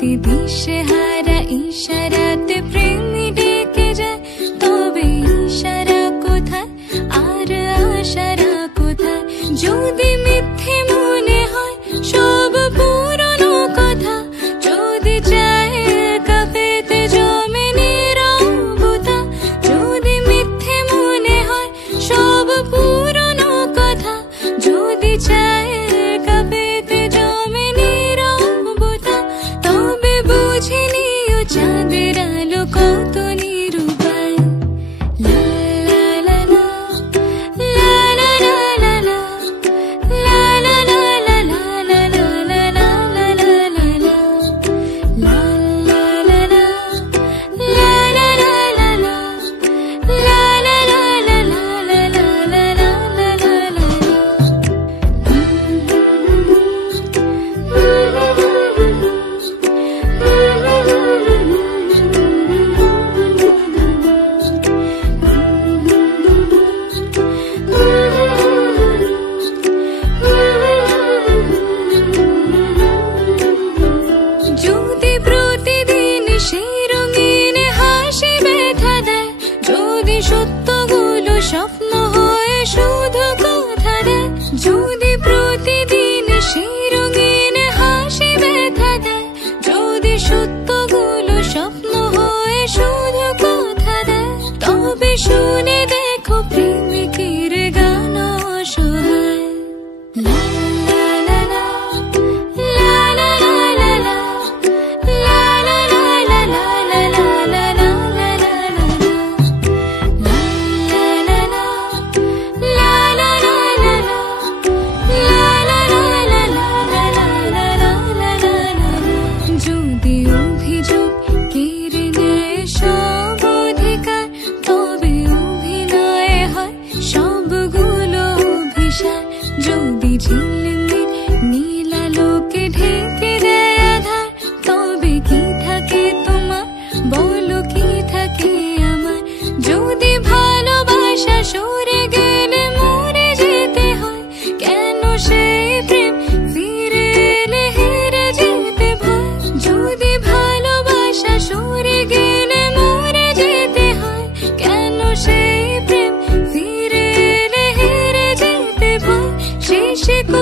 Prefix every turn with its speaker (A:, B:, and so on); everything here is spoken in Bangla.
A: যদি দিশে হারা ইশারাতে প্রেমী তবে ইশারা কোথায়? আর আশারা কোথায়? যদি চাঁদের আলো কত সত্যগুলো স্বপ্ন হয়ে শুধু কথা দেয় যদি প্রতিদিন সেই রঙিন হাসি ব্যথা দেয়, যদি সত্য 你用啤酒